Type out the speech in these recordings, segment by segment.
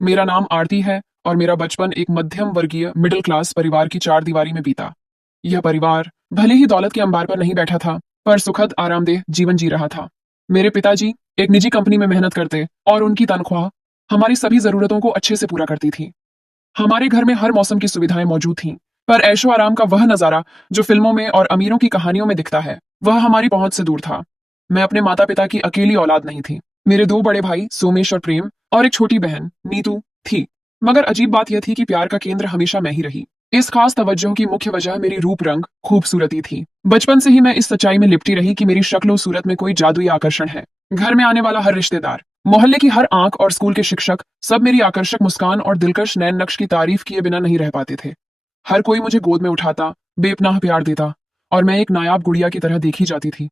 मेरा नाम आरती है और मेरा बचपन एक मध्यम वर्गीय मिडिल क्लास परिवार की चार दीवारी में बीता। यह परिवार भले ही दौलत के अंबार पर नहीं बैठा था, पर सुखद आरामदेह जीवन जी रहा था। मेरे पिताजी एक निजी कंपनी में मेहनत करते और उनकी तनख्वाह हमारी सभी जरूरतों को अच्छे से पूरा करती थी। हमारे घर में हर मौसम की सुविधाएं मौजूद थीं, पर ऐशो आराम का वह नजारा जो फिल्मों में और अमीरों की कहानियों में दिखता है, वह हमारी पहुंच से दूर था। मैं अपने माता पिता की अकेली औलाद नहीं थी। मेरे दो बड़े भाई सोमेश और प्रेम और एक छोटी बहन नीतू थी। मगर अजीब बात यह थी कि प्यार का केंद्र हमेशा मैं ही रही। इस खास तवज्जो की मुख्य वजह मेरी रूप रंग खूबसूरती थी। बचपन से ही मैं इस सच्चाई में लिपटी रही कि मेरी शक्ल और सूरत में कोई जादुई आकर्षण है। घर में आने वाला हर रिश्तेदार, मोहल्ले की हर आंख और स्कूल के शिक्षक सब मेरी आकर्षक मुस्कान और दिलकश नैन नक्श की तारीफ किए बिना नहीं रह पाते थे। हर कोई मुझे गोद में उठाता, बेपनाह प्यार देता और मैं एक नायाब गुड़िया की तरह देखी जाती थी।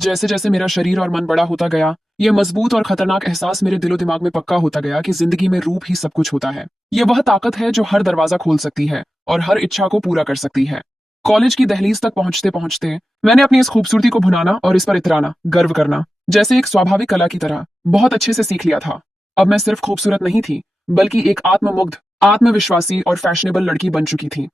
जैसे जैसे मेरा शरीर और मन बड़ा होता गया, यह मजबूत और खतरनाक एहसास मेरे दिलो दिमाग में पक्का होता गया कि जिंदगी में रूप ही सब कुछ होता है। यह वह ताकत है जो हर दरवाजा खोल सकती है और हर इच्छा को पूरा कर सकती है। कॉलेज की दहलीज तक पहुंचते पहुंचते मैंने अपनी इस खूबसूरती को भुनाना और इस पर इतराना, गर्व करना, जैसे एक स्वाभाविक कला की तरह बहुत अच्छे से सीख लिया था। अब मैं सिर्फ खूबसूरत नहीं थी, बल्कि एक आत्ममुग्ध, आत्मविश्वासी और फैशनेबल लड़की बन चुकी थी।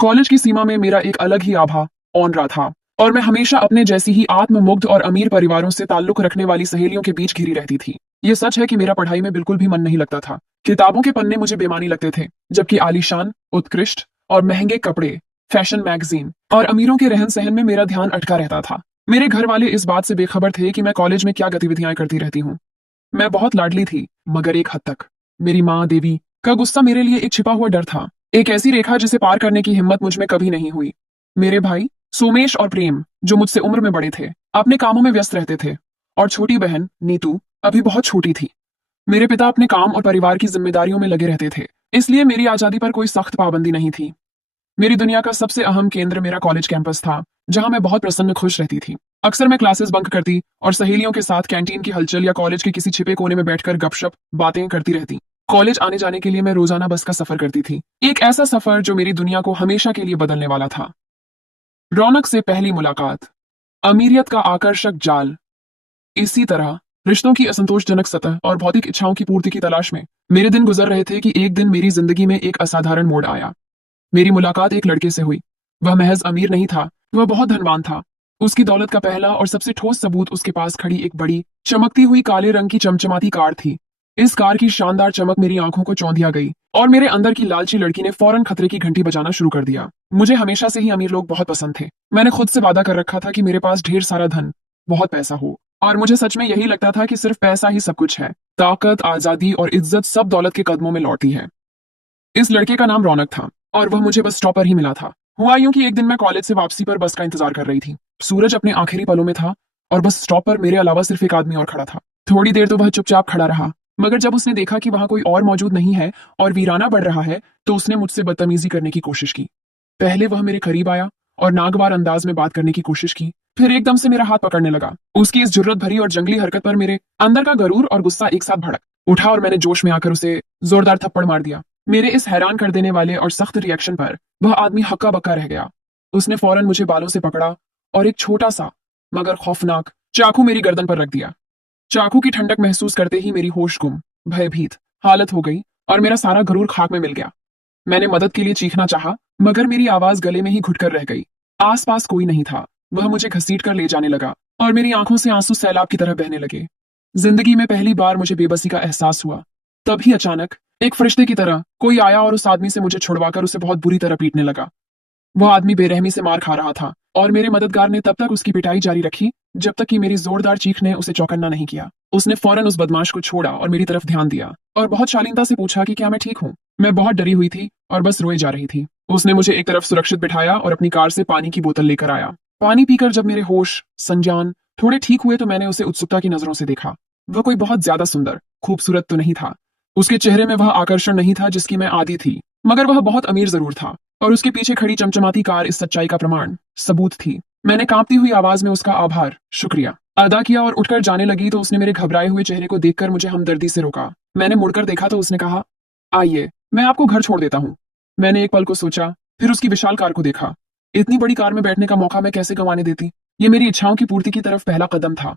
कॉलेज की सीमा में मेरा एक अलग ही आभा ऑन रहा था और मैं हमेशा अपने जैसी ही आत्ममुग्ध और अमीर परिवारों से ताल्लुक रखने वाली सहेलियों के बीच घिरी रहती थी। ये सच है कि मेरा पढ़ाई में बिल्कुल भी मन नहीं लगता था। किताबों के पन्ने मुझे बेमानी लगते थे, जबकि आलीशान, उत्कृष्ट और महंगे कपड़े, फैशन मैगजीन और अमीरों के रहन सहन में मेरा ध्यान अटका रहता था। मेरे घर वाले इस बात से बेखबर थे कि मैं कॉलेज में क्या गतिविधियां करती रहती हूँ। मैं बहुत लाडली थी, मगर एक हद तक। मेरी माँ देवी का गुस्सा मेरे लिए एक छिपा हुआ डर था, एक ऐसी रेखा जिसे पार करने की हिम्मत मुझ में कभी नहीं हुई। मेरे भाई सोमेश और प्रेम, जो मुझसे उम्र में बड़े थे, अपने कामों में व्यस्त रहते थे और छोटी बहन नीतू अभी बहुत छोटी थी। मेरे पिता अपने काम और परिवार की जिम्मेदारियों में लगे रहते थे, इसलिए मेरी आजादी पर कोई सख्त पाबंदी नहीं थी। मेरी दुनिया का सबसे अहम केंद्र मेरा कॉलेज कैंपस था, जहां मैं बहुत प्रसन्न खुश रहती थी। अक्सर मैं क्लासेस बंक करती और सहेलियों के साथ कैंटीन की हलचल या कॉलेज के किसी छिपे कोने में बैठकर गपशप बातें करती रहती। कॉलेज आने जाने के लिए मैं रोजाना बस का सफर करती थी, एक ऐसा सफर जो मेरी दुनिया को हमेशा के लिए बदलने वाला था। रौनक से पहली मुलाकात, अमीरियत का आकर्षक जाल। इसी तरह रिश्तों की असंतोषजनक सतह और भौतिक इच्छाओं की पूर्ति की तलाश में मेरे दिन गुजर रहे थे कि एक दिन मेरी जिंदगी में एक असाधारण मोड़ आया। मेरी मुलाकात एक लड़के से हुई। वह महज अमीर नहीं था, वह बहुत धनवान था। उसकी दौलत का पहला और सबसे ठोस सबूत उसके पास खड़ी एक बड़ी चमकती हुई काले रंग की चमचमाती कार थी। इस कार की शानदार चमक मेरी आंखों को चौंधिया गई और मेरे अंदर की लालची लड़की ने फौरन खतरे की घंटी बजाना शुरू कर दिया। मुझे हमेशा से ही अमीर लोग बहुत पसंद थे। मैंने खुद से वादा कर रखा था कि मेरे पास ढेर सारा धन, बहुत पैसा हो, और मुझे सच में यही लगता था कि सिर्फ पैसा ही सब कुछ है। ताकत, आजादी और इज्जत सब दौलत के कदमों में लौटती है। इस लड़के का नाम रौनक था और वह मुझे बस स्टॉप पर ही मिला था। हुआ यूं कि एक दिन मैं कॉलेज से वापसी पर बस का इंतजार कर रही थी। सूरज अपने आखिरी पलों में था और बस स्टॉप पर मेरे अलावा सिर्फ एक आदमी और खड़ा था। थोड़ी देर तो वह चुपचाप खड़ा रहा, मगर जब उसने देखा कि वहां कोई और मौजूद नहीं है और वीराना बढ़ रहा है, तो उसने मुझसे बदतमीजी करने की कोशिश की। पहले वह मेरे करीब आया और नागवार अंदाज में बात करने की कोशिश की, फिर एकदम से मेरा हाथ पकड़ने लगा। उसकी इस जुर्रत भरी और जंगली हरकत पर मेरे अंदर का गरूर और गुस्सा एक साथ भड़क उठा और मैंने जोश में आकर उसे जोरदार थप्पड़ मार दिया। मेरे इस हैरान कर देने वाले और सख्त रिएक्शन पर वह आदमी हक्का बक्का रह गया। उसने फौरन मुझे बालों से पकड़ा और एक छोटा सा मगर खौफनाक चाकू मेरी गर्दन पर रख दिया। चाकू की ठंडक महसूस करते ही मेरी होश गुम, भयभीत हालत हो गई और मेरा सारा गरूर खाक में मिल गया। मैंने मदद के लिए चीखना चाहा, मगर मेरी आवाज गले में ही घुटकर रह गई। आसपास कोई नहीं था। वह मुझे घसीट कर ले जाने लगा और मेरी आंखों से आंसू सैलाब की तरह बहने लगे। जिंदगी में पहली बार मुझे बेबसी का एहसास हुआ। तभी अचानक एक फरिश्ते की तरह कोई आया और उस आदमी से मुझे छुड़वाकर उसे बहुत बुरी तरह पीटने लगा। वह आदमी बेरहमी से मार खा रहा था और मेरे मददगार ने तब तक उसकी पिटाई जारी रखी जब तक कि मेरी जोरदार चीख ने उसे चौकन्ना नहीं किया। उसने फौरन उस बदमाश को छोड़ा और मेरी तरफ ध्यान दिया और बहुत शालीनता से पूछा कि क्या मैं ठीक हूँ। मैं बहुत डरी हुई थी और बस रोए जा रही थी। उसने मुझे एक तरफ सुरक्षित बिठाया और अपनी कार से पानी की बोतल लेकर आया। पानी पीकर जब मेरे होश संजान थोड़े ठीक हुए तो मैंने उसे उत्सुकता की नजरों से देखा। वह कोई बहुत ज्यादा सुंदर, खूबसूरत तो नहीं था। उसके चेहरे में वह आकर्षण नहीं था जिसकी मैं आदी थी, मगर वह बहुत अमीर जरूर था और उसके पीछे खड़ी चमचमाती कार इस सच्चाई का प्रमाण, सबूत थी। मैंने कांपती हुई आवाज में उसका आभार, शुक्रिया अदा किया और उठकर जाने लगी तो उसने मेरे घबराए हुए चेहरे को देखकर मुझे हमदर्दी से रोका। मैंने मुड़कर देखा तो उसने कहा, आइए, मैं आपको घर छोड़ देता हूँ। मैंने एक पल को सोचा, फिर उसकी विशाल कार को देखा। इतनी बड़ी कार में बैठने का मौका मैं कैसे गंवाने देती। ये मेरी इच्छाओं की पूर्ति की तरफ पहला कदम था।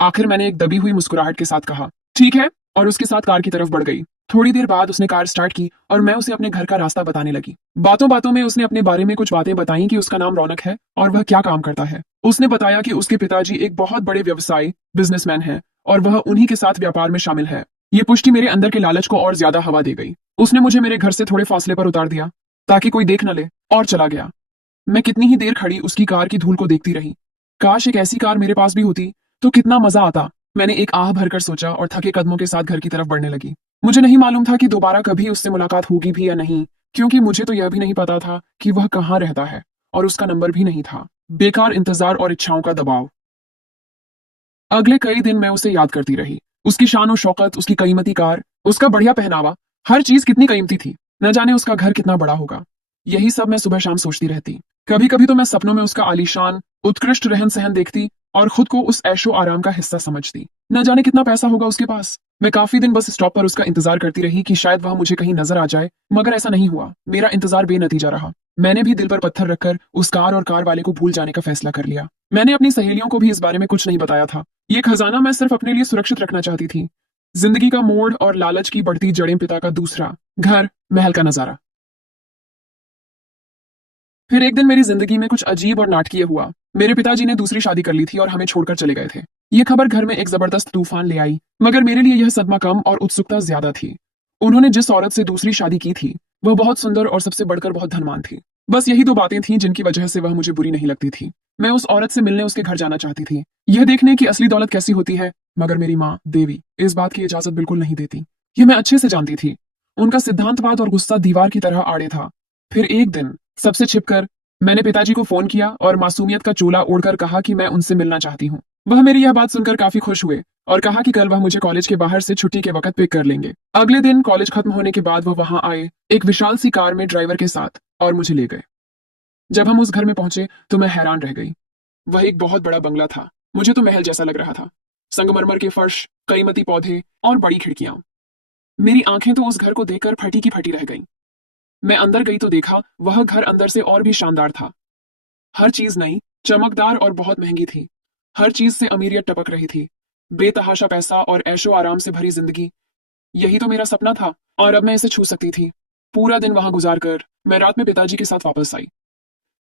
आखिर मैंने एक दबी हुई मुस्कुराहट के साथ कहा, ठीक है, और उसके साथ कार की तरफ बढ़ गई। थोड़ी देर बाद उसने कार स्टार्ट की और मैं उसे अपने घर का रास्ता बताने लगी। बातों बातों में उसने अपने बारे में कुछ बातें बताई कि उसका नाम रौनक है और वह क्या काम करता है। उसने बताया कि उसके पिताजी एक बहुत बड़े व्यवसायी बिजनेसमैन हैं और वह उन्हीं के साथ व्यापार में शामिल है। ये पुष्टि मेरे अंदर के लालच को और ज्यादा हवा दे गई। उसने मुझे मेरे घर से थोड़े फासले पर उतार दिया ताकि कोई देख न ले, और चला गया। मैं कितनी ही देर खड़ी उसकी कार की धूल को देखती रही। काश एक ऐसी कार मेरे पास भी होती तो कितना मजा आता। मैंने एक आह भरकर सोचा और थके कदमों के साथ घर की तरफ बढ़ने लगी। मुझे नहीं मालूम था कि दोबारा कभी उससे मुलाकात होगी भी या नहीं, क्योंकि मुझे तो यह भी नहीं पता था कि वह कहाँ रहता है और उसका नंबर भी नहीं था। बेकार इंतजार और इच्छाओं का दबाव। अगले कई दिन मैं उसे याद करती रही। उसकी शान और शौकत, उसकी कीमती कार, उसका बढ़िया पहनावा, हर चीज कितनी कीमती थी। न जाने उसका घर कितना बड़ा होगा। यही सब मैं सुबह शाम सोचती रहती। कभी कभी तो मैं सपनों में उसका आलीशान उत्कृष्ट रहन सहन देखती और खुद को उस ऐशो आराम का हिस्सा समझती। न जाने कितना पैसा होगा उसके पास। मैं काफी दिन बस स्टॉप पर उसका इंतजार करती रही कि शायद वह मुझे कहीं नजर आ जाए, मगर ऐसा नहीं हुआ। मेरा इंतजार बेनतीजा रहा। मैंने भी दिल पर पत्थर रखकर उस कार और कार वाले को भूल जाने का फैसला कर लिया। मैंने अपनी सहेलियों को भी इस बारे में कुछ नहीं बताया था। ये खजाना मैं सिर्फ अपने लिए सुरक्षित रखना चाहती थी। जिंदगी का मोड़ और लालच की बढ़ती जड़ें, पिता का दूसरा घर, महल का नजारा। फिर एक दिन मेरी जिंदगी में कुछ अजीब और नाटकीय हुआ। मेरे पिताजी ने दूसरी शादी कर ली थी और हमें छोड़कर चले गए थे। ये खबर घर में एक जबरदस्त तूफान ले आई, मगर मेरे लिए यह सदमा कम और उत्सुकता ज्यादा थी। उन्होंने जिस औरत से दूसरी शादी की थी वह बहुत सुंदर और सबसे बढ़कर बहुत धनवान थी। बस यही दो बातें थीं जिनकी वजह से वह मुझे बुरी नहीं लगती थी। मैं उस औरत से मिलने उसके घर जाना चाहती थी, यह देखने की असली दौलत कैसी होती है, मगर मेरी माँ देवी इस बात की इजाजत बिल्कुल नहीं देती। यह मैं अच्छे से जानती थी। उनका सिद्धांतवाद और गुस्सा दीवार की तरह आड़े था। फिर एक दिन सबसे छिपकर मैंने पिताजी को फोन किया और मासूमियत का चोला ओढ़कर कहा कि मैं उनसे मिलना चाहती हूँ। वह मेरी यह बात सुनकर काफी खुश हुए और कहा कि कल वह मुझे कॉलेज के बाहर से छुट्टी के वक्त पिक कर लेंगे। अगले दिन कॉलेज खत्म होने के बाद वह वहां आए, एक विशाल सी कार में ड्राइवर के साथ, और मुझे ले गए। जब हम उस घर में पहुंचे तो मैं हैरान रह गई। वह एक बहुत बड़ा बंगला था। मुझे तो महल जैसा लग रहा था। संगमरमर के फर्श, कीमती पौधे और बड़ी खिड़कियां। मेरी आंखें तो उस घर को देखकर फटी की फटी रह गईं। मैं अंदर गई तो देखा वह घर अंदर से और भी शानदार था। हर चीज नई, चमकदार और बहुत महंगी थी। हर चीज से अमीरियत टपक रही थी। बेतहाशा पैसा और ऐशो आराम से भरी जिंदगी, यही तो मेरा सपना था और अब मैं इसे छू सकती थी। पूरा दिन वहां गुजार कर मैं रात में पिताजी के साथ वापस आई।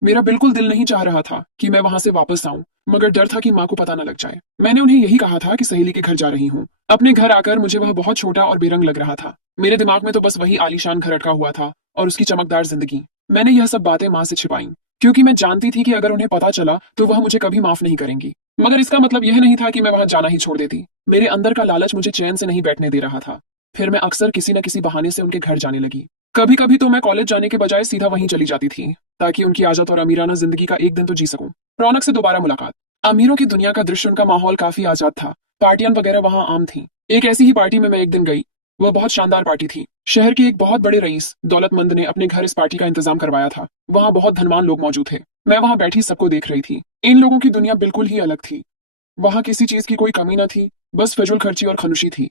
मेरा बिल्कुल दिल नहीं चाह रहा था कि मैं वहां से वापस आऊं, मगर डर था कि माँ को पता न लग जाए। मैंने उन्हें यही कहा था कि सहेली के घर जा रही हूँ। अपने घर आकर मुझे वह बहुत छोटा और बेरंग लग रहा था। मेरे दिमाग में तो बस वही आलीशान घर अटका हुआ था और उसकी चमकदार जिंदगी। मैंने यह सब बातें माँ से छिपाई, क्योंकि मैं जानती थी कि अगर उन्हें पता चला तो वह मुझे कभी माफ नहीं करेंगी। मगर इसका मतलब यह नहीं था कि मैं वहां जाना ही छोड़ देती। मेरे अंदर का लालच मुझे चैन से नहीं बैठने दे रहा था। फिर मैं अक्सर किसी न किसी बहाने से उनके घर जाने लगी। कभी कभी तो मैं कॉलेज जाने के बजाय सीधा वहीं चली जाती थी, ताकि उनकी आजाद और अमीराना जिंदगी का एक दिन तो जी सकूं। रौनक से दोबारा मुलाकात। अमीरों की दुनिया का दृश्य, उनका माहौल काफी आजाद था। पार्टियां वगैरह वहां आम थी। एक ऐसी ही पार्टी में मैं एक दिन गई। वह बहुत शानदार पार्टी थी। शहर के एक बहुत बड़े रईस दौलतमंद ने अपने घर इस पार्टी का इंतजाम करवाया था। वहां बहुत धनवान लोग मौजूद थे। मैं वहां बैठी सबको देख रही थी। इन लोगों की दुनिया बिल्कुल ही अलग थी। वहां किसी चीज की कोई कमी न थी, बस फिजूल खर्ची और खनुशी थी।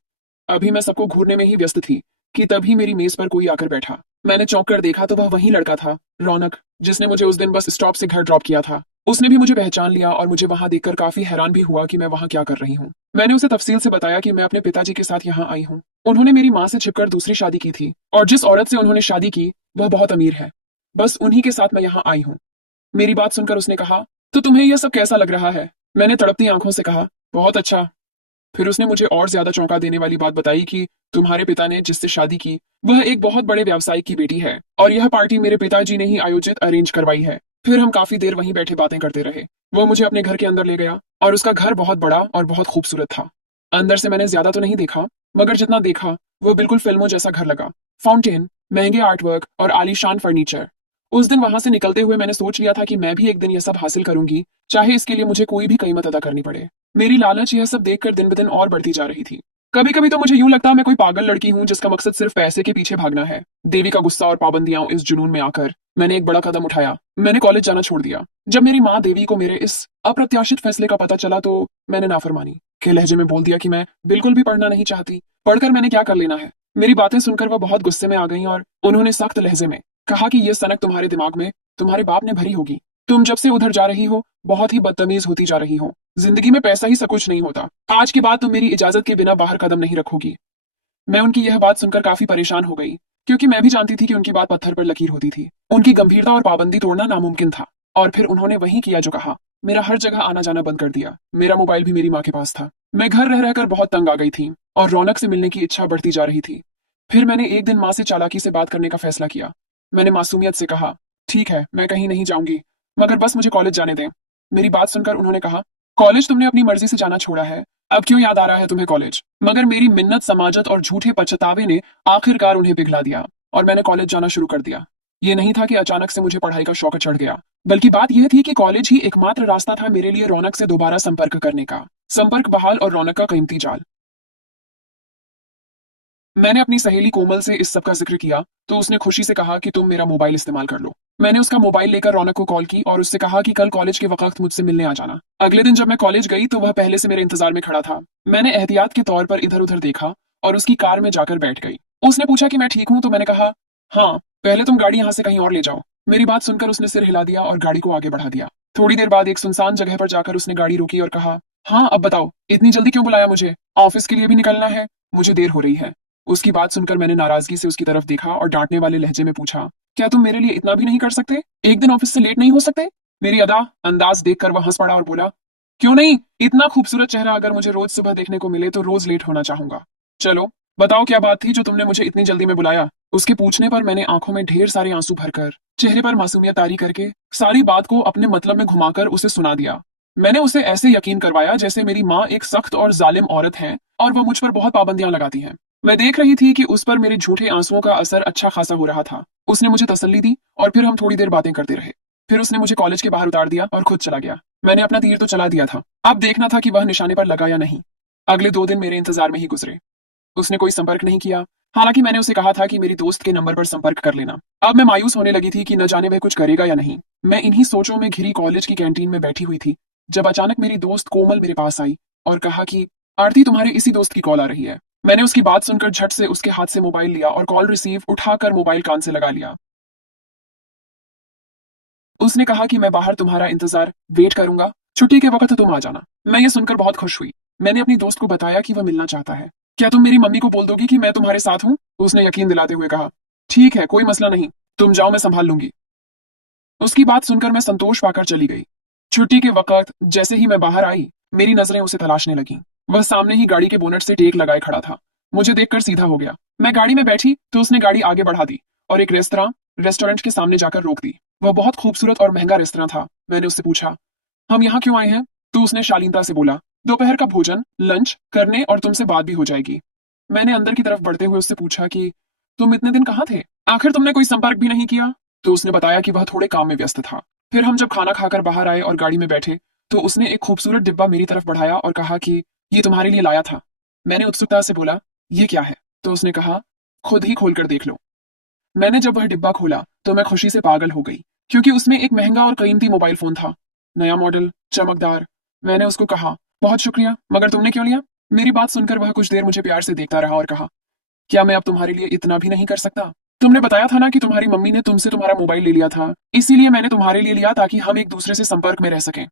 अभी मैं सबको घूरने में ही व्यस्त थी कि तभी मेरी मेज पर कोई आकर बैठा। मैंने चौंक कर देखा तो वह वही लड़का था, रौनक, जिसने मुझे उस दिन बस स्टॉप से घर ड्रॉप किया था। उसने भी मुझे पहचान लिया और मुझे वहां देखकर काफी हैरान भी हुआ कि मैं वहां क्या कर रही हूँ। मैंने उसे तफसील से बताया कि मैं अपने पिताजी के साथ यहाँ आई हूँ। उन्होंने मेरी माँ से छिपकर दूसरी शादी की थी और जिस औरत से उन्होंने शादी की वह बहुत अमीर है। बस उन्हीं के साथ मैं यहाँ आई हूँ। मेरी बात सुनकर उसने कहा, तो तुम्हें यह सब कैसा लग रहा है? मैंने तड़पती आंखों से कहा, बहुत अच्छा। फिर उसने मुझे और ज्यादा चौंका देने वाली बात बताई कि तुम्हारे पिता ने जिससे शादी की वह एक बहुत बड़े व्यवसायी की बेटी है और यह पार्टी मेरे पिताजी ने ही आयोजित अरेंज करवाई है। फिर हम काफी देर वहीं बैठे बातें करते रहे। वो मुझे अपने घर के अंदर ले गया और उसका घर बहुत बड़ा और बहुत खूबसूरत था। अंदर से मैंने ज्यादा तो नहीं देखा, मगर जितना देखा वो बिल्कुल फिल्मों जैसा घर लगा। फाउंटेन, महंगे आर्टवर्क और आलीशान फर्नीचर। उस दिन वहां से निकलते हुए मैंने सोच लिया था कि मैं भी एक दिन यह सब हासिल करूंगी, चाहे इसके लिए मुझे कोई भी कीमत अदा करनी पड़े। मेरी लालच यह सब देखकर दिन ब दिन और बढ़ती जा रही थी। कभी कभी तो मुझे यूं लगता मैं कोई पागल लड़की हूं जिसका मकसद सिर्फ पैसे के पीछे भागना है। देवी का गुस्सा और पाबंदियां, इस जुनून में आकर मैंने एक बड़ा कदम उठाया। मैंने कॉलेज जाना छोड़ दिया। जब मेरी माँ देवी को मेरे इस अप्रत्याशित फैसले का पता चला तो मैंने नाफरमानी के लहजे में बोल दिया कि मैं बिल्कुल भी पढ़ना नहीं चाहती। पढ़कर मैंने क्या कर लेना है। मेरी बातें सुनकर वह बहुत गुस्से में आ गई और उन्होंने सख्त लहजे में कहा कि यह सनक तुम्हारे दिमाग में तुम्हारे बाप ने भरी होगी। तुम जब से उधर जा रही हो बहुत ही बदतमीज होती जा रही हो। जिंदगी में पैसा ही सब कुछ नहीं होता। आज के बाद तुम मेरी इजाजत के बिना बाहर कदम नहीं रखोगी। मैं उनकी यह बात सुनकर काफी परेशान हो गई, क्योंकि मैं भी जानती थी कि उनकी बात पत्थर पर लकीर होती थी। उनकी गंभीरता और पाबंदी तोड़ना नामुमकिन था। और फिर उन्होंने वही किया जो कहा। मेरा हर जगह आना जाना बंद कर दिया। मेरा मोबाइल भी मेरी माँ के पास था। मैं घर रह रहकर बहुत तंग आ गई थी और रौनक से मिलने की इच्छा बढ़ती जा रही थी। फिर मैंने एक दिन माँ से चालाकी से बात करने का फैसला किया। मैंने मासूमियत से कहा, ठीक है, मैं कहीं नहीं जाऊंगी, मगर बस मुझे कॉलेज जाने दें। मेरी बात सुनकर उन्होंने कहा, कॉलेज तुमने अपनी मर्जी से जाना छोड़ा है, अब क्यों याद आ रहा है तुम्हें कॉलेज? मगर मेरी मिन्नत, समाजत और झूठे पछतावे ने आखिरकार उन्हें पिघला दिया और मैंने कॉलेज जाना शुरू कर दिया। ये नहीं था कि अचानक से मुझे पढ़ाई का शौक चढ़ गया, बल्कि बात यह थी कि कॉलेज ही एकमात्र रास्ता था मेरे लिए रौनक से दोबारा संपर्क करने का। संपर्क बहाल और रौनक का कीमती जाल। मैंने अपनी सहेली कोमल से इस सब का जिक्र किया तो उसने खुशी से कहा कि तुम मेरा मोबाइल इस्तेमाल कर लो। मैंने उसका मोबाइल लेकर रौनक को कॉल की और उससे कहा कि कल कॉलेज के वक्त मुझसे मिलने आ जाना। अगले दिन जब मैं कॉलेज गई तो वह पहले से मेरे इंतजार में खड़ा था। मैंने एहतियात के तौर पर इधर उधर देखा और उसकी कार में जाकर बैठ गई। उसने पूछा कि मैं ठीक हूं तो मैंने कहा, हाँ, पहले तुम गाड़ी यहाँ से कहीं और ले जाओ। मेरी बात सुनकर उसने सिर हिला दिया और गाड़ी को आगे बढ़ा दिया। थोड़ी देर बाद एक सुनसान जगह पर जाकर उसने गाड़ी रोकी और कहा, हाँ, अब बताओ, इतनी जल्दी क्यों बुलाया मुझे? ऑफिस के लिए भी निकलना है, मुझे देर हो रही है। उसकी बात सुनकर मैंने नाराजगी से उसकी तरफ देखा और डांटने वाले लहजे में पूछा, क्या तुम मेरे लिए इतना भी नहीं कर सकते? एक दिन ऑफिस से लेट नहीं हो सकते? मेरी अदा अंदाज देखकर वह हंस पड़ा और बोला, क्यों नहीं? इतना खूबसूरत चेहरा अगर मुझे रोज सुबह देखने को मिले तो रोज लेट होना चाहूंगा। चलो, बताओ क्या बात थी जो तुमने मुझे इतनी जल्दी में बुलाया? उसके पूछने पर मैंने आंखों में ढेर सारे आंसू भरकर, चेहरे पर मासूमियत तारी करके, सारी बात को अपने मतलब में घुमाकर उसे सुना दिया। मैंने उसे ऐसे यकीन करवाया जैसे मेरी माँ एक सख्त और जालिम औरत है और वह मुझ पर बहुत पाबंदियां लगाती है। मैं देख रही थी कि उस पर मेरे झूठे आंसुओं का असर अच्छा खासा हो रहा था। उसने मुझे तसल्ली दी और फिर हम थोड़ी देर बातें करते रहे। फिर उसने मुझे कॉलेज के बाहर उतार दिया और खुद चला गया। मैंने अपना तीर तो चला दिया था, अब देखना था कि वह निशाने पर लगा या नहीं। अगले 2 दिन मेरे इंतजार में ही गुजरे। उसने कोई संपर्क नहीं किया। हालांकि मैंने उसे कहा था कि मेरी दोस्त के नंबर पर संपर्क कर लेना। अब मैं मायूस होने लगी थी कि न जाने वह कुछ करेगा या नहीं। मैं इन्हीं सोचों में घिरी कॉलेज की कैंटीन में बैठी हुई थी जब अचानक मेरी दोस्त कोमल मेरे पास आई और कहा कि आरती, तुम्हारे इसी दोस्त की कॉल आ रही है। मैंने उसकी बात सुनकर झट से उसके हाथ से मोबाइल लिया और कॉल रिसीव उठाकर मोबाइल कान से लगा लिया। उसने कहा कि मैं बाहर तुम्हारा इंतजार वेट करूंगा, छुट्टी के वक्त तुम आ जाना। मैं ये सुनकर बहुत खुश हुई। मैंने अपनी दोस्त को बताया कि वह मिलना चाहता है। क्या तुम मेरी मम्मी को बोल दोगी कि मैं तुम्हारे साथ हूँ? उसने यकीन दिलाते हुए कहा, ठीक है, कोई मसला नहीं, तुम जाओ, मैं संभाल लूंगी। उसकी बात सुनकर मैं संतोष पाकर चली गई। छुट्टी के वक्त जैसे ही मैं बाहर आई, मेरी नजरें उसे तलाशने लगीं। वह सामने ही गाड़ी के बोनट से टेक लगाए खड़ा था। मुझे देखकर सीधा हो गया। मैं गाड़ी में बैठी तो उसने गाड़ी आगे बढ़ा दी और एक रेस्टोरेंट के सामने जाकर रोक दी। वह बहुत खूबसूरत और महंगा रेस्तरां था। मैंने उससे पूछा, हम यहाँ क्यों आए हैं? तो उसने शालीनता से बोला, दोपहर का भोजन, लंच करने और तुमसे बात भी हो जाएगी। मैंने अंदर की तरफ बढ़ते हुए उससे पूछा कि तुम इतने दिन कहाँ थे? आखिर तुमने कोई संपर्क भी नहीं किया? तो उसने बताया कि वह थोड़े काम में व्यस्त था। फिर हम जब खाना खाकर बाहर आए और गाड़ी में बैठे तो उसने एक खूबसूरत डिब्बा मेरी तरफ बढ़ाया और कहा कि ये तुम्हारे लिए लाया था। मैंने उत्सुकता से बोला, ये क्या है? तो उसने कहा, खुद ही खोल कर देख लो। मैंने जब वह डिब्बा खोला तो मैं खुशी से पागल हो गई, क्योंकि उसमें एक महंगा और कीमती मोबाइल फोन था। नया मॉडल, चमकदार। मैंने उसको कहा, बहुत शुक्रिया, मगर तुमने क्यों लिया? मेरी बात सुनकर वह कुछ देर मुझे प्यार से देखता रहा और कहा, क्या मैं अब तुम्हारे लिए इतना भी नहीं कर सकता? तुमने बताया था ना कि तुम्हारी मम्मी ने तुमसे तुम्हारा मोबाइल ले लिया था, इसीलिए मैंने तुम्हारे लिए लिया ताकि हम एक दूसरे से संपर्क में रह सकें।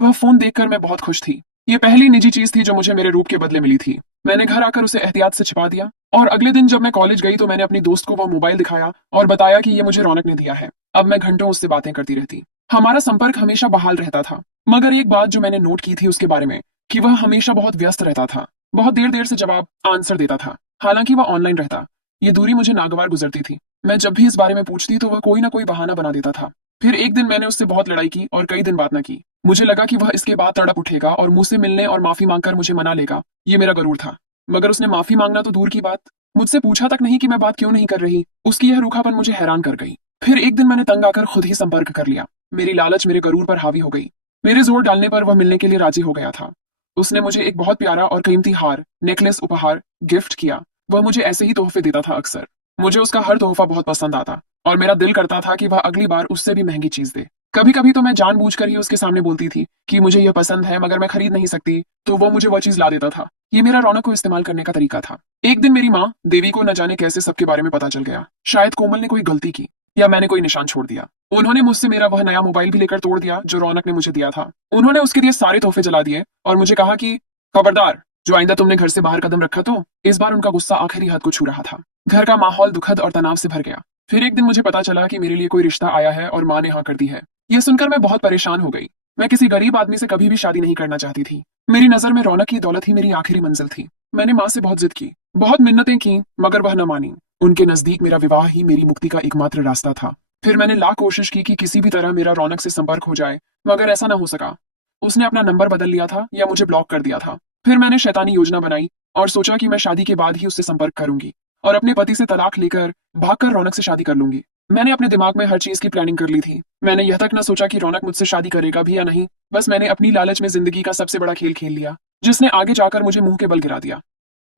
वह फोन देखकर मैं बहुत खुश थी। ये पहली निजी चीज थी जो मुझे मेरे रूप के बदले मिली थी। मैंने घर आकर उसे एहतियात से छिपा दिया और अगले दिन जब मैं कॉलेज गई तो मैंने अपनी दोस्त को वह मोबाइल दिखाया और बताया कि ये मुझे रौनक ने दिया है। अब मैं घंटों उससे बातें करती रहती। हमारा संपर्क हमेशा बहाल रहता था। मगर एक बात जो मैंने नोट की थी उसके बारे में, कि वह हमेशा बहुत व्यस्त रहता था। बहुत देर देर से जवाब आंसर देता था, हालांकि वह ऑनलाइन रहता। ये दूरी मुझे नागवार गुजरती थी। मैं जब भी इस बारे में पूछती तो वह कोई ना कोई बहाना बना देता था। फिर एक दिन मैंने उससे बहुत लड़ाई की और कई दिन बात न की। मुझे लगा कि वह इसके बाद तड़प उठेगा और मुझसे मिलने और माफी मांगकर मुझे मना लेगा। ये मेरा गरूर था। मगर उसने माफी मांगना तो दूर की बात, मुझसे पूछा तक नहीं कि मैं बात क्यों नहीं कर रही। उसकी यह रूखापन मुझे हैरान कर गई। फिर एक दिन मैंने तंग आकर खुद ही संपर्क कर लिया। मेरी लालच मेरे गरूर पर हावी हो गई। मेरे जोर डालने पर वह मिलने के लिए राजी हो गया था। उसने मुझे एक बहुत प्यारा और कीमती हार, नेकलेस उपहार गिफ्ट किया। वह मुझे ऐसे ही तोहफे देता था अक्सर। मुझे उसका हर तोहफा बहुत पसंद आता और मेरा दिल करता था कि वह अगली बार उससे भी महंगी चीज दे। कभी कभी तो मैं जानबूझकर ही उसके सामने बोलती थी कि मुझे यह पसंद है मगर मैं खरीद नहीं सकती, तो वो मुझे वह चीज ला देता था। ये मेरा रौनक को इस्तेमाल करने का तरीका था। एक दिन मेरी माँ देवी को न जाने कैसे सबके बारे में पता चल गया। शायद कोमल ने कोई गलती की या मैंने कोई निशान छोड़ दिया। उन्होंने मुझसे मेरा वह नया मोबाइल भी लेकर तोड़ दिया जो रौनक ने मुझे दिया था। उन्होंने उसके लिए सारे तोहफे जला दिए और मुझे कहा कि खबरदार, जो आइंदा तुमने घर से बाहर कदम रखा तो। इस बार उनका गुस्सा आखिरी हद को छू रहा था। घर का माहौल दुखद और तनाव से भर गया। फिर एक दिन मुझे पता चला कि मेरे लिए कोई रिश्ता आया है और माँ ने हाँ कर दी है। यह सुनकर मैं बहुत परेशान हो गई। मैं किसी गरीब आदमी से कभी भी शादी नहीं करना चाहती थी। मेरी नजर में रौनक की दौलत ही मेरी आखिरी मंजिल थी। मैंने माँ से बहुत जिद की, बहुत मिन्नतें की, मगर वह न मानी। उनके नजदीक मेरा विवाह ही मेरी मुक्ति का एकमात्र रास्ता था। फिर मैंने लाख कोशिश की कि किसी भी तरह मेरा रौनक से संपर्क हो जाए, मगर ऐसा न हो सका। उसने अपना नंबर बदल लिया था या मुझे ब्लॉक कर दिया था। फिर मैंने शैतानी योजना बनाई और सोचा कि मैं शादी के बाद ही उससे संपर्क करूंगी और अपने पति से तलाक लेकर भागकर रौनक से शादी कर लूंगी। मैंने अपने दिमाग में हर चीज की प्लानिंग कर ली थी। मैंने यह तक न सोचा कि रौनक मुझसे शादी करेगा भी या नहीं। बस मैंने अपनी लालच में जिंदगी का सबसे बड़ा खेल खेल लिया, जिसने आगे जाकर मुझे मुंह के बल गिरा दिया।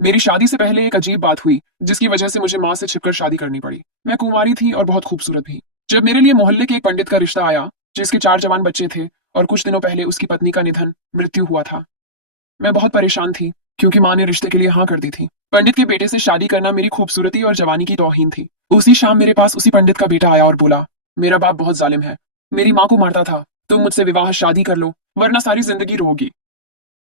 मेरी शादी से पहले एक अजीब बात हुई, जिसकी वजह से मुझे माँ से छिपकर शादी करनी पड़ी। मैं कुंवारी थी और बहुत खूबसूरत भी। जब मेरे लिए मोहल्ले के एक पंडित का रिश्ता आया, जिसके 4 जवान बच्चे थे और कुछ दिनों पहले उसकी पत्नी का निधन मृत्यु हुआ था, मैं बहुत परेशान थी, क्योंकि माँ ने रिश्ते के लिए हाँ कर दी थी। पंडित के बेटे से शादी करना मेरी खूबसूरती और जवानी की तौहीन थी। उसी शाम मेरे पास उसी पंडित का बेटा आया और बोला, मेरा बाप बहुत जालिम है, मेरी माँ को मारता था, तुम मुझसे विवाह शादी कर लो, वरना सारी जिंदगी रोगी।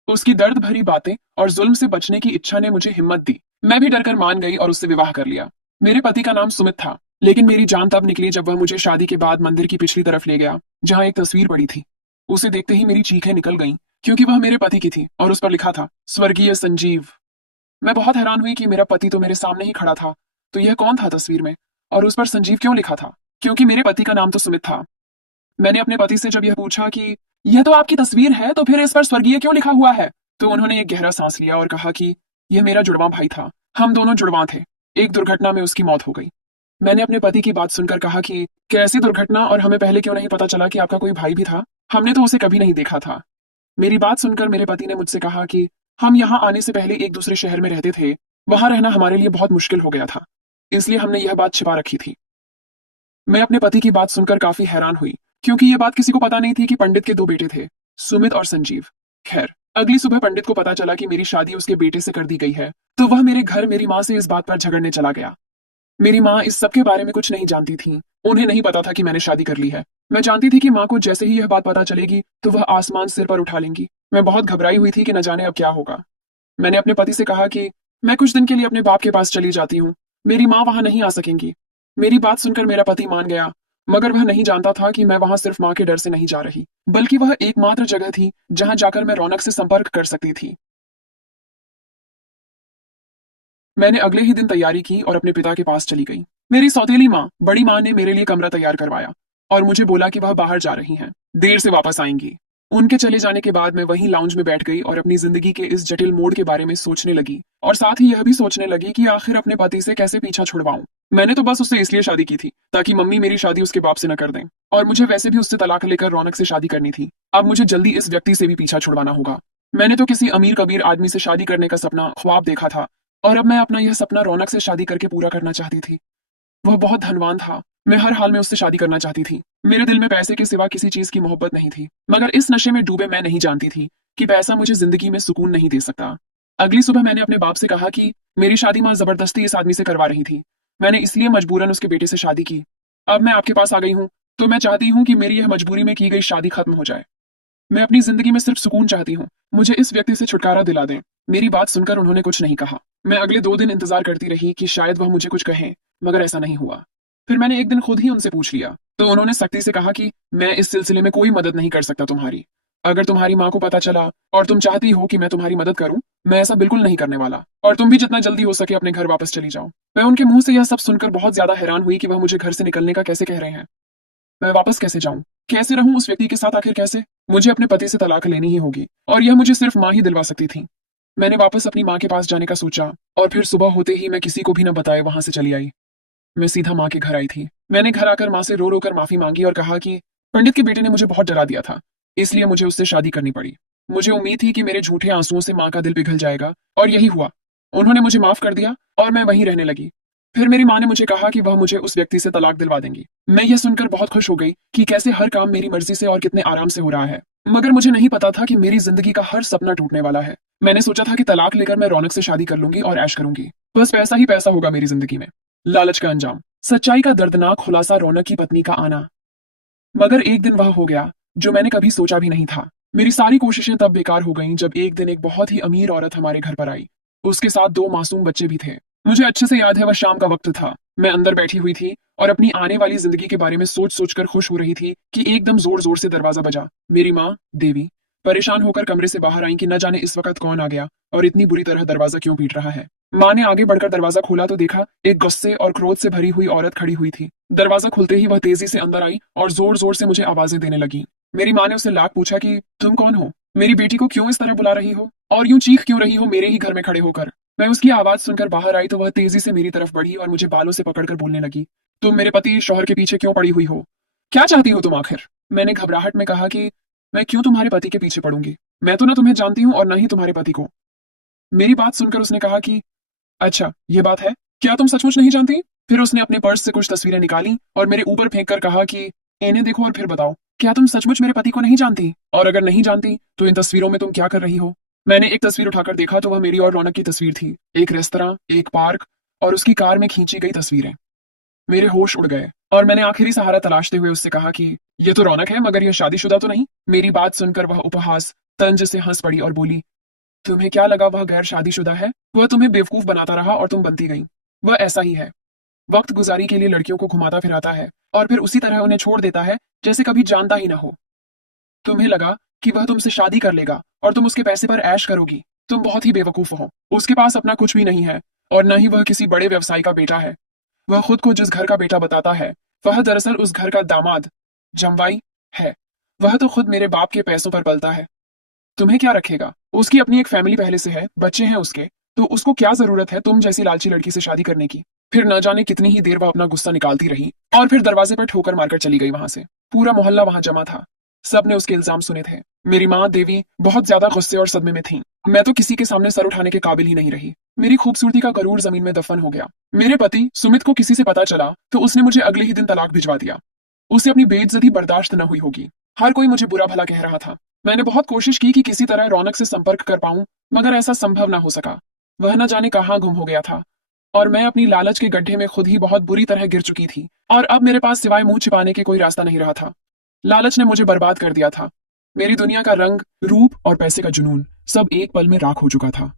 उसकी दर्द भरी बातें और जुल्म से बचने की इच्छा ने मुझे हिम्मत दी। मैं भी डरकर मान गई और उससे विवाह कर लिया। मेरे पति का नाम सुमित था, लेकिन मेरी जान तब निकली जब वह मुझे शादी के बाद मंदिर की पिछली तरफ ले गया, जहाँ एक तस्वीर पड़ी थी। उसे देखते ही मेरी चीखें निकल गईं, क्योंकि वह मेरे पति की थी और उस पर लिखा था, स्वर्गीय संजीव। मैं बहुत हैरान हुई कि मेरा पति तो मेरे सामने ही खड़ा था, तो यह कौन था तस्वीर में, और उस पर संजीव क्यों लिखा था? क्योंकि मेरे पति का नाम तो सुमित था। मैंने अपने पति से जब यह पूछा कि यह तो आपकी तस्वीर है, तो फिर इस पर स्वर्गीय क्यों लिखा हुआ है, तो उन्होंने एक गहरा सांस लिया और कहा कि यह मेरा जुड़वा भाई था, हम दोनों जुड़वा थे, एक दुर्घटना में उसकी मौत हो गई। मैंने अपने पति की बात सुनकर कहा कि कैसी दुर्घटना, और हमें पहले क्यों नहीं पता चला कि आपका कोई भाई भी था? हमने तो उसे कभी नहीं देखा था। मेरी बात सुनकर मेरे पति ने मुझसे कहा कि हम यहाँ आने से पहले एक दूसरे शहर में रहते थे, वहां रहना हमारे लिए बहुत मुश्किल हो गया था, इसलिए हमने यह बात छिपा रखी थी। मैं अपने पति की बात सुनकर काफी हैरान हुई, क्योंकि यह बात किसी को पता नहीं थी कि पंडित के 2 बेटे थे, सुमित और संजीव। खैर, अगली सुबह पंडित को पता चला कि मेरी शादी उसके बेटे से कर दी गई है, तो वह मेरे घर मेरी माँ से इस बात पर झगड़ने चला गया। मेरी माँ इस सब के बारे में कुछ नहीं जानती थी। उन्हें नहीं पता था कि मैंने शादी कर ली है। मैं जानती थी कि माँ को जैसे ही यह बात पता चलेगी, तो वह आसमान सिर पर उठा लेंगी। मैं बहुत घबराई हुई थी कि न जाने अब क्या होगा। मैंने अपने पति से कहा कि मैं कुछ दिन के लिए अपने बाप के पास चली जाती हूँ, मेरी माँ वहां नहीं आ सकेंगी। मेरी बात सुनकर मेरा पति मान गया, मगर वह नहीं जानता था कि मैं वहां सिर्फ माँ के डर से नहीं जा रही, बल्कि वह एकमात्र जगह थी जहां जाकर मैं रौनक से संपर्क कर सकती थी। मैंने अगले ही दिन तैयारी की और अपने पिता के पास चली गई। मेरी सौतेली माँ, बड़ी माँ ने मेरे लिए कमरा तैयार करवाया और मुझे बोला कि वह बाहर जा रही हैं, देर से वापस आएंगी। उनके चले जाने के बाद मैं वहीं लाउंज में बैठ गई और अपनी जिंदगी के इस जटिल मोड़ के बारे में सोचने लगी, और साथ ही यह भी सोचने लगी कि आखिर अपने पति से कैसे पीछा छुड़वाऊं। मैंने तो बस उससे इसलिए शादी की थी ताकि मम्मी मेरी शादी उसके बाप से न कर दें, और मुझे वैसे भी उससे तलाक लेकर रौनक से शादी करनी थी। अब मुझे जल्दी इस व्यक्ति से भी पीछा छुड़वाना होगा। मैंने तो किसी अमीर कबीर आदमी से शादी करने का सपना ख्वाब देखा था, और अब मैं अपना यह सपना रौनक से शादी करके पूरा करना चाहती थी। वह बहुत धनवान था, मैं हर हाल में उससे शादी करना चाहती थी। मेरे दिल में पैसे के सिवा किसी चीज की मोहब्बत नहीं थी, मगर इस नशे में डूबे मैं नहीं जानती थी कि पैसा मुझे जिंदगी में सुकून नहीं दे सकता। अगली सुबह मैंने अपने बाप से कहा कि मेरी शादी माँ जबरदस्ती इस आदमी से करवा रही थी, मैंने इसलिए मजबूरन उसके बेटे से शादी की। अब मैं आपके पास आ गई हूँ, तो मैं चाहती हूँ कि मेरी यह मजबूरी में की गई शादी खत्म हो जाए। मैं अपनी जिंदगी में सिर्फ सुकून चाहती हूँ, मुझे इस व्यक्ति से छुटकारा दिला दें। मेरी बात सुनकर उन्होंने कुछ नहीं कहा। मैं अगले 2 दिन इंतजार करती रही कि शायद वह मुझे कुछ कहें, मगर ऐसा नहीं हुआ। फिर मैंने एक दिन खुद ही उनसे पूछ लिया, तो उन्होंने सख्ती से कहा कि मैं इस सिलसिले में कोई मदद नहीं कर सकता तुम्हारी। अगर तुम्हारी माँ को पता चला और तुम चाहती हो कि मैं तुम्हारी मदद करूं, मैं ऐसा बिल्कुल नहीं करने वाला, और तुम भी जितना जल्दी हो सके अपने घर वापस चली जाओ। मैं उनके मुंह से यह सब सुनकर बहुत ज्यादा हैरान हुई कि वह मुझे घर से निकलने का कैसे कह रहे हैं। मैं वापस कैसे जाऊं, कैसे रहूं उस व्यक्ति के साथ, आखिर कैसे? मुझे अपने पति से तलाक लेनी ही होगी, और यह मुझे सिर्फ माँ ही दिलवा सकती थी। मैंने वापस अपनी माँ के पास जाने का सोचा, और फिर सुबह होते ही मैं किसी को भी न बताए वहां से चली आई। मैं सीधा माँ के घर आई थी। मैंने घर आकर माँ से रो रो कर माफी मांगी और कहा कि पंडित के बेटे ने मुझे बहुत डरा दिया था, इसलिए मुझे उससे शादी करनी पड़ी। मुझे उम्मीद थी कि मेरे झूठे आंसुओं से माँ का दिल पिघल जाएगा, और यही हुआ। उन्होंने मुझे माफ कर दिया और मैं वहीं रहने लगी। फिर मेरी माँ ने मुझे कहा कि वह मुझे उस व्यक्ति से तलाक दिलवा देंगी। मैं यह सुनकर बहुत खुश हो गई कि कैसे हर काम मेरी मर्जी से और कितने आराम से हो रहा है, मगर मुझे नहीं पता था कि मेरी जिंदगी का हर सपना टूटने वाला है। मैंने सोचा था कि तलाक लेकर मैं रौनक से शादी कर लूंगी और ऐश करूंगी, बस पैसा ही पैसा होगा मेरी जिंदगी में। लालच का अंजाम, सच्चाई का दर्दनाक खुलासा, रौनक की पत्नी का आना। मगर एक दिन वह हो गया जो मैंने कभी सोचा भी नहीं था। मेरी सारी कोशिशें तब बेकार हो गईं जब एक दिन एक बहुत ही अमीर औरत हमारे घर पर आई। उसके साथ दो मासूम बच्चे भी थे। मुझे अच्छे से याद है, वह शाम का वक्त था। मैं अंदर बैठी हुई थी और अपनी आने वाली जिंदगी के बारे में सोच सोचकर खुश हो रही थी कि एकदम जोर जोर से दरवाजा बजा। मेरी माँ देवी परेशान होकर कमरे से बाहर आई कि न जाने इस वक्त कौन आ गया और इतनी बुरी तरह दरवाजा क्यों पीट रहा है। माँ ने आगे बढ़कर दरवाजा खोला तो देखा एक गुस्से और क्रोध से भरी हुई औरत खड़ी हुई थी। दरवाजा खुलते ही वह तेजी से अंदर आई और जोर जोर से मुझे आवाजें देने लगी। मेरी माँ ने उससे लाख पूछा कि तुम कौन हो, मेरी बेटी को क्यों इस तरह बुला रही हो और यूं चीख क्यों रही हो मेरे ही घर में खड़े होकर। मैं उसकी आवाज सुनकर बाहर आई तो वह तेजी से मेरी तरफ बढ़ी और मुझे बालों से पकड़कर बोलने लगी, तुम मेरे पति शौहर के पीछे क्यों पड़ी हुई हो, क्या चाहती हो तुम आखिर। मैंने घबराहट में कहा कि मैं क्यों तुम्हारे पति के पीछे पड़ूंगी, मैं तो ना तुम्हें जानती हूँ और ना ही तुम्हारे पति को। मेरी बात सुनकर उसने कहा कि अच्छा ये बात है, क्या तुम सचमुच नहीं जानती। फिर उसने अपने पर्स से कुछ तस्वीरें निकाली और मेरे ऊपर फेंक कर कहा कि इन्हें देखो और फिर बताओ, क्या तुम सचमुच मेरे पति को नहीं जानती, और अगर नहीं जानती तो इन तस्वीरों में तुम क्या कर रही हो। मैंने एक तस्वीर उठाकर देखा तो वह मेरी और रौनक की तस्वीर थी, एक रेस्तरां, एक पार्क और उसकी कार में खींची गई तस्वीरें। मेरे होश उड़ गए और मैंने आखिरी सहारा तलाशते हुए उससे कहा कि ये तो रौनक है, मगर यह शादीशुदा तो नहीं। मेरी बात सुनकर वह उपहास तंज से हंस पड़ी और बोली, तुम्हें क्या लगा वह गैर शादीशुदा है, वह तुम्हें बेवकूफ बनाता रहा और तुम बनती गई। वह ऐसा ही है, वक्त गुजारी के लिए लड़कियों को घुमाता फिराता है और फिर उसी तरह उन्हें छोड़ देता है जैसे कभी जानता ही ना हो। तुम्हें लगा कि वह तुमसे शादी कर लेगा और तुम उसके पैसे पर ऐश करोगी। तुम बहुत ही बेवकूफ हो, उसके पास अपना कुछ भी नहीं है और न ही वह किसी बड़े व्यवसायी का बेटा है। वह खुद को जिस घर का बेटा बताता है वह दरअसल उस घर का दामाद, जमवाई है। वह तो खुद मेरे बाप के पैसों पर पलता है। तुम्हें क्या रखेगा, उसकी अपनी एक फैमिली पहले से है, बच्चे हैं उसके, तो उसको क्या जरूरत है तुम जैसी लालची लड़की से शादी करने की। फिर न जाने कितनी ही देर वह अपना गुस्सा निकालती रही और फिर दरवाजे पर ठोकर मारकर चली गई वहां से। पूरा मोहल्ला वहां जमा था, सब ने उसके इल्जाम सुने थे। मेरी माँ देवी बहुत ज्यादा गुस्से और सदमे में थी। मैं तो किसी के सामने सर उठाने के काबिल ही नहीं रही। मेरी खूबसूरती का गरूर जमीन में दफन हो गया। मेरे पति सुमित को किसी से पता चला तो उसने मुझे अगले ही दिन तलाक भिजवा दिया। उसे अपनी बेइज्जती बर्दाश्त न हुई होगी। हर कोई मुझे बुरा भला कह रहा था। मैंने बहुत कोशिश की कि किसी तरह रौनक से संपर्क कर पाऊं, मगर ऐसा संभव ना हो सका। वह न जाने कहाँ गुम हो गया था और मैं अपनी लालच के गड्ढे में खुद ही बहुत बुरी तरह गिर चुकी थी और अब मेरे पास सिवाय मुंह छिपाने के कोई रास्ता नहीं रहा था। लालच ने मुझे बर्बाद कर दिया था। मेरी दुनिया का रंग, रूप और पैसे का जुनून सब एक पल में राख हो चुका था।